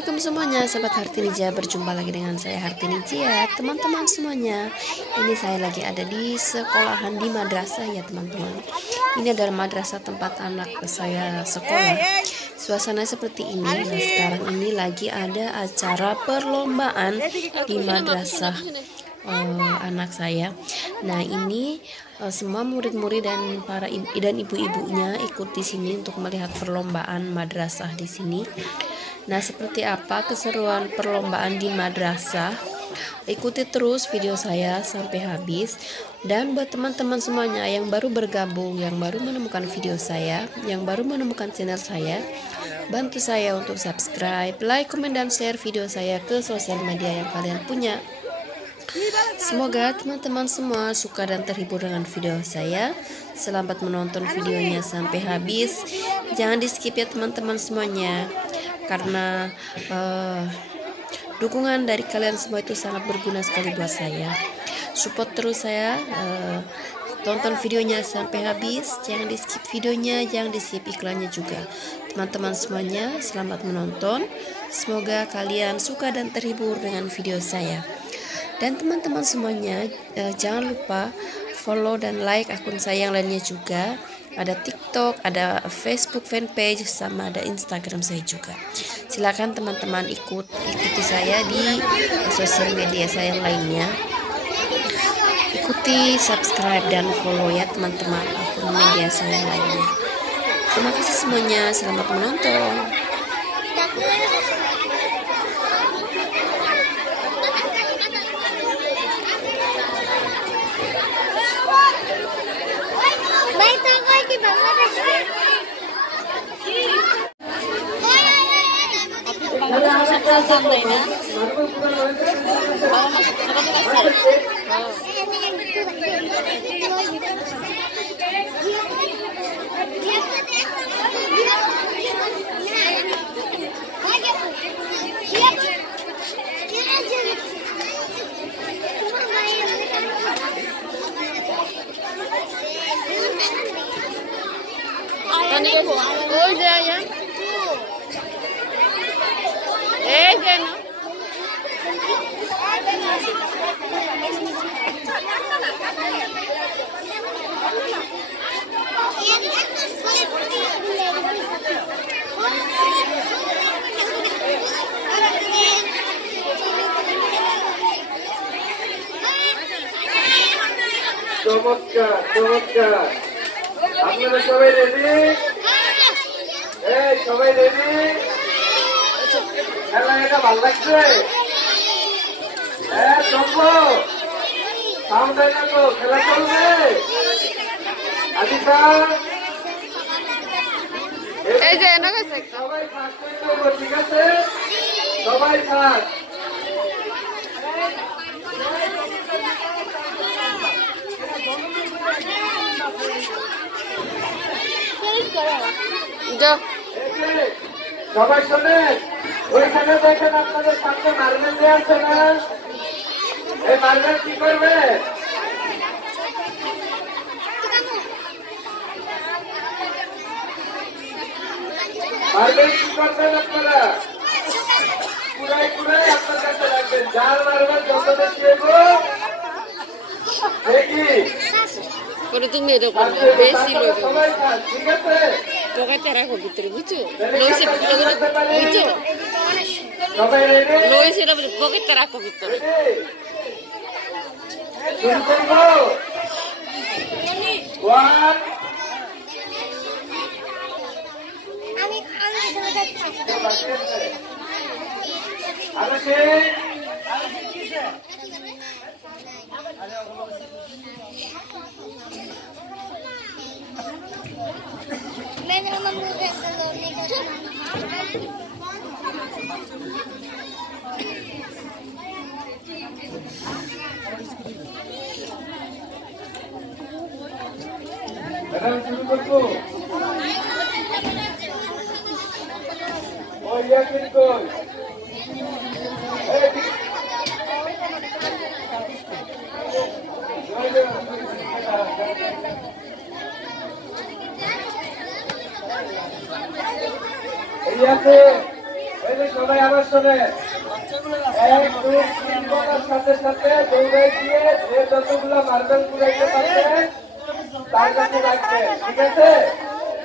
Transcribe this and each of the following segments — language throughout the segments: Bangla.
Assalamualaikum semuanya, sahabat Hartinija. Berjumpa lagi dengan saya Hartinija. Teman-teman semuanya, ini saya lagi ada di sekolahan, di madrasah ya teman-teman. Ini adalah madrasah tempat anak saya sekolah. Suasana seperti ini. Nah, sekarang ini lagi ada acara perlombaan di madrasah anak saya. Nah, ini semua murid-murid dan para dan ibu-ibunya ikut di sini untuk melihat perlombaan madrasah di sini. Nah, seperti apa keseruan perlombaan di madrasah? Ikuti terus video saya sampai habis. Dan buat teman-teman semuanya yang baru bergabung, yang baru menemukan video saya, yang baru menemukan channel saya, bantu saya untuk subscribe, like, komen, dan share video saya ke sosial media yang kalian punya. Semoga teman-teman semua suka dan terhibur dengan video saya. Selamat menonton videonya sampai habis. Jangan di skip ya teman-teman semuanya, karena dukungan dari kalian semua itu sangat berguna sekali buat saya. Support terus saya, tonton videonya sampai habis. Jangan di skip videonya, jangan di skip iklannya juga. Teman-teman semuanya, selamat menonton. Semoga kalian suka dan terhibur dengan video saya. Dan teman-teman semuanya, jangan lupa follow dan like akun saya yang lainnya juga. Ada TikTok, ada Facebook fanpage, sama ada Instagram saya juga. Silakan teman-teman ikuti saya di sosial media saya yang lainnya. Ikuti, subscribe, dan follow ya teman-teman akun media saya yang lainnya. Terima kasih semuanya, selamat menonton. Oh, dia ya. Jangan. চমৎকার আপনারা সবাই রেডি? এই সবাই রেডি? খেলা এটা ভালো লাগছে? হ্যাঁ চলবো, সাউন্ড হয় না তো, খেলা চলবে? আদিতা সবাই ফার্স্ট করবো, ঠিক আছে? সবাই ফার্স্ট। সবাই শোনেন, ওইখানে দেখেন আপনাদের সামনে মার্বেল দিয়ে আছে না? এই মার্বেল কি করবে? মার্বেল কি করবেন আপনারা? কুড়াই কুড়াই আপনার কাছে রাখবেন। যার মার্বেল যত বেশি এগো দেখি করে তুমি এরকম বেশি লোক ঠিক আছে, পকেটে রাখো ভিতরে, বুঝছো? লইছে বুঝছো? সবাই রেডি? লইছে না পকেটে রাখো ভিতরে। শুরু করবো। 1 আরে সেই শুরু করবো। ওই ইয়াকিন কই? এই আছে, এই সবাই আমার শোনে, 1 2 3 বলার সাথে সাথে দৌড়ে গিয়ে যে যতগুলো মার্বেল কুড়াইতে পারবে তার কাছে রাখবে, ঠিক আছে?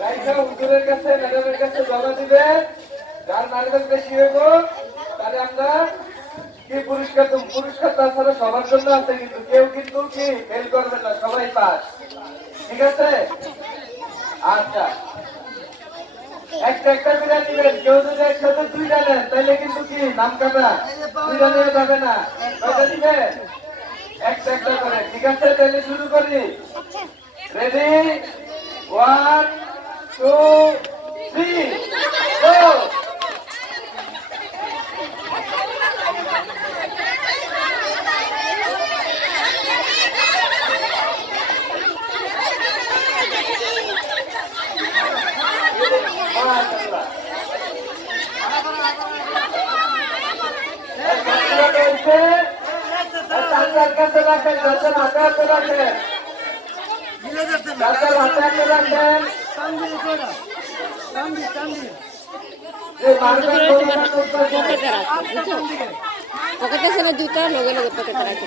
রাইখা হুজুরের কাছে ম্যাডামের কাছে জমা দিবে। যার মার্বেল বেশি হইব তাহলে আমরা কি পুরস্কার দেব। পুরস্কার তাছাড়া সবার জন্য আছে, কিন্তু কেউ কিন্তু কি ফেল করবে না, সবাই পাস, ঠিক আছে? আচ্ছা, একটা করে নিবেন। কেউ যদি একসাথে 2টা নেন তাহলে কিন্তু কি নাম কাটা 2টা নিয়ে যাবে না। কয়টা নিবেন? একটা করে, ঠিক আছে? তাহলে শুরু করি। রেডি, 1 2 3 গো। কাছে রাখেন, গাছের হাতে হাতে রাখেন, গাছের হাতে হাতে রাখেন। পকেটে ছেলে দুটা লগে লগে পকেটে রাখি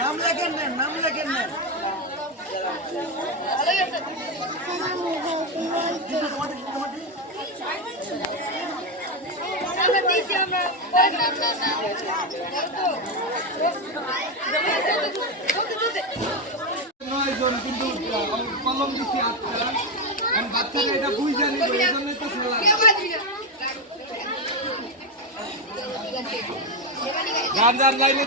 নাম লেখেন নেন কিন্তু কলম দিচ্ছি 8টা, বাচ্চারা এটা বুঝ জানি এই জন্য তো গান গান লাইনে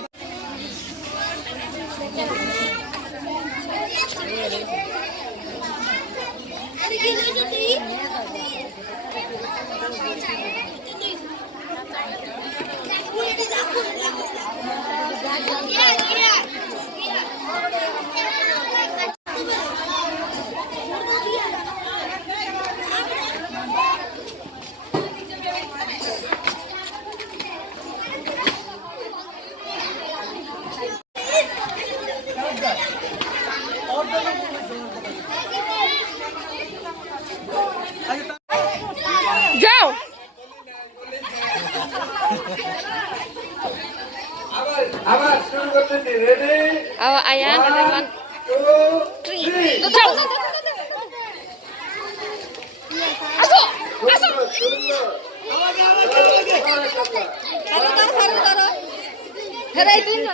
যাও। আবার শুরু করতেছি। রেডি, Ayan, 1 2 3 যাও। আসো আসো। হেরাই দিন না।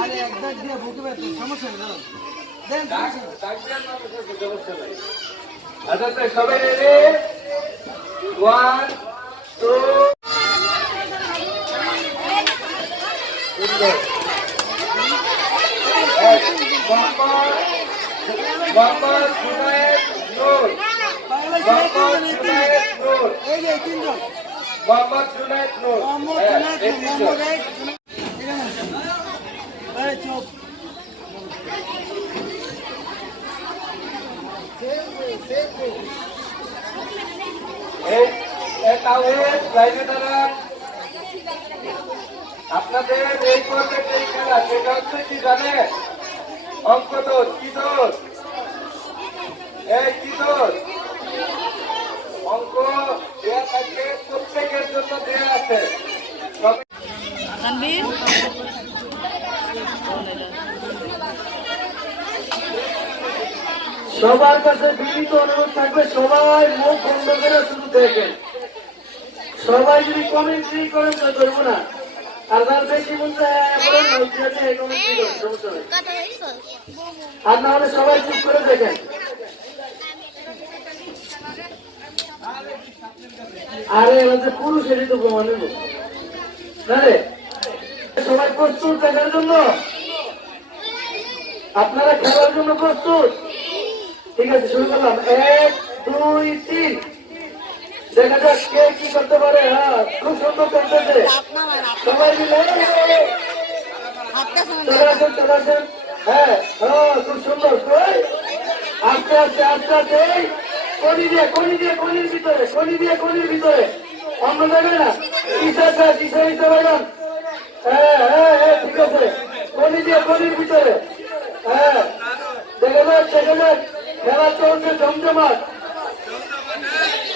আরে একবার দিয়ে বুকে ব্যথা সমস্যা নেই দেন আচ্ছা সবাই রেডি, 1 2 মোহাম্মদ জুনায়েদ নূর, মোহাম্মদ জুনায়েদ নূর, এই যে তিনজন মোহাম্মদ জুনায়েদ নূর, এই তিনজন। চুপ আপনাদের এই পর্বে যে খেলা সেটা হচ্ছে কি জানে? অঙ্ক দোষ। কি দোষ? এই কি দোষ? অঙ্ক দেয়া থাকবে, প্রত্যেকের জন্য দেয়া আছে। সবার কাছে বিনীত অনুরোধ থাকবে, সবাই মুখ বন্ধ করে শুধু দেখেন। সবাই যদি কমেন্ট্রি করেন তো করবো না, আর যার বেশি বলতে সমস্যা নেই। আর না হলে সবাই চুপ করে দেখেন। আরে আমাদের পুরুষেরই তো প্রমাণ নেব না রে। সবাই প্রস্তুত দেখার জন্য? আপনারা খেলার জন্য প্রস্তুত? ঠিক আছে, শুরু করলাম। 1 2 3 দেখা যাক কে কি করতে পারে। হ্যাঁ, খুব সুন্দর করতেছে সবাই মিলে। চলে আসেন, চলে আসেন। হ্যাঁ, হ্যাঁ, খুব সুন্দর। কই? আস্তে আস্তে আস্তে আস্তে। এই, কলি দিয়ে কলির ভিতরে, কলির ভিতরে অন্য যাবে না। কিসে দিতে পারেন? হ্যাঁ হ্যাঁ হ্যাঁ, ঠিক আছে। কলির ভিতরে। হ্যাঁ, দেখে যাক, খেলা চলছে জমজমাট।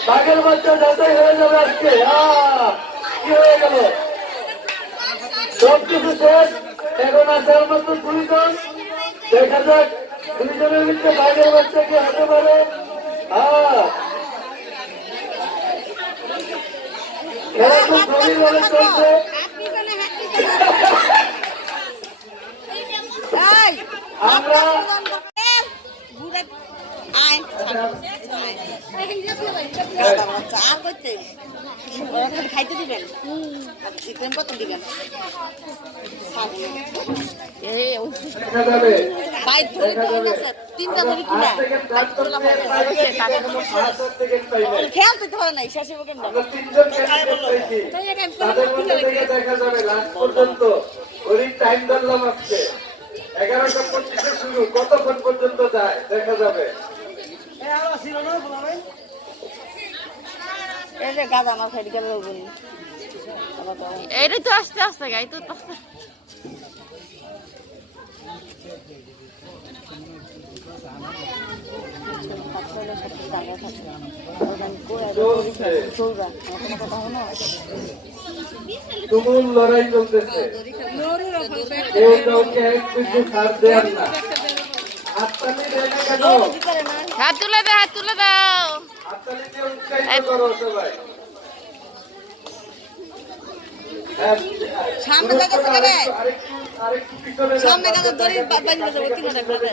বাঘের বাচ্চা যাচাই হয়ে যাবে আজকে। কি হয়ে গেল? সবকিছু শেষ। এখন আছে মাত্র 2 জন। দেখা যাক 2 জনের ভিতরে বাঘের বাচ্চা কি হতে পারে। খেলা খুব গভীরভাবে চলছে। আমরা খাইতে দিবেন কত দিবেন দেখা যাবে। তিনটা ধরে কিনা খেয়াল দিতে পারে নাই শেষে আমরা 3 জন ক্যান্ডিডেট পাইছি। তাদের মধ্যে থেকে দেখা যাবে লাস্ট পর্যন্ত। ওই টাইম ধরলাম আজকে 11:25 শুরু, কতক্ষণ পর্যন্ত যায় দেখা যাবে। এই যে গাছ আমার সাইড গেল এইটাই তো আস্তে আস্তে গাই তো তুমুল লড়াই চলতেছে। কেউ কাউকে এক পিছু ছাড় দেন না। হাততালি দেয় না কেন? হাত তুলে দাও হাততালি দিয়ে উৎসাহিত করো সবাই। হ্যাঁ, সামনে যাচ্ছে কেন? আরেকটু পিছনে যান। সামনে গেলে দড়ি বাঁধতে যাবে কিনারে করে।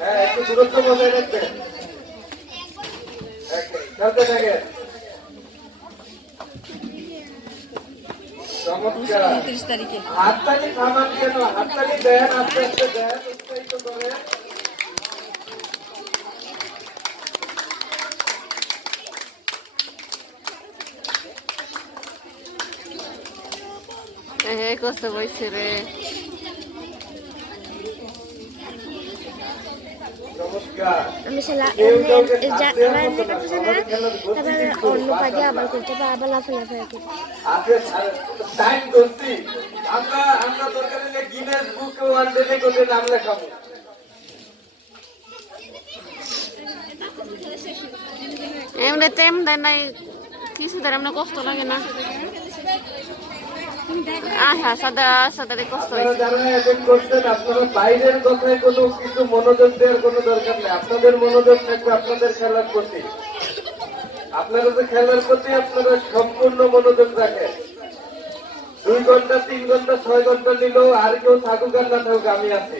হ্যাঁ, একটু দূরত্ব বজায় রাখবেন। খেলতে থাকেন। চমৎকার। 30 তারিখে হাততালি থামান কেন? হাততালি দেন, আস্তে আস্তে দেন, উৎসাহিত করেন। কষ্ট বইছে রে চমৎকার। আমি তারপরে অন্য কাজে আবার করতে পারি, আবার লাফালাফি করতে টাইম করছি। আমরা দরকার হলে গিনেস বুক ওয়ার্ল্ড রেকর্ডে নাম লেখাবো। এমনি টাইম দেয় নাই কিছু দেয় এমনি কষ্ট লাগে না। হ্যাঁ, সাদা কষ্ট আপনারা হয়েছে। যারা অ্যাটেন্ড করছেন, আপনারা বাইরের কথায় কোনো কিছু মনোযোগ দেওয়ার কোনো দরকার নেই। আপনাদের মনোযোগ থাকবে আপনাদের খেলার প্রতি। আপনারা যে খেলার প্রতি আপনারা সম্পূর্ণ মনোযোগ রাখেন। 2 ঘন্টা 3 ঘন্টা 6 ঘন্টা নিলেও আর কেউ থাকুক আর না থাকুক, আমি আছি।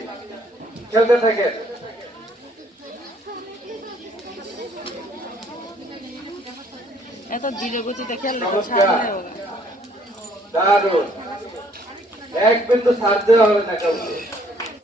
খেলতে থাকেন। এত ধীরে গতিতে খেললে নমস্কার। দারুণ। এক বিন্দু ছাড় দেওয়া হবে না কাউকে।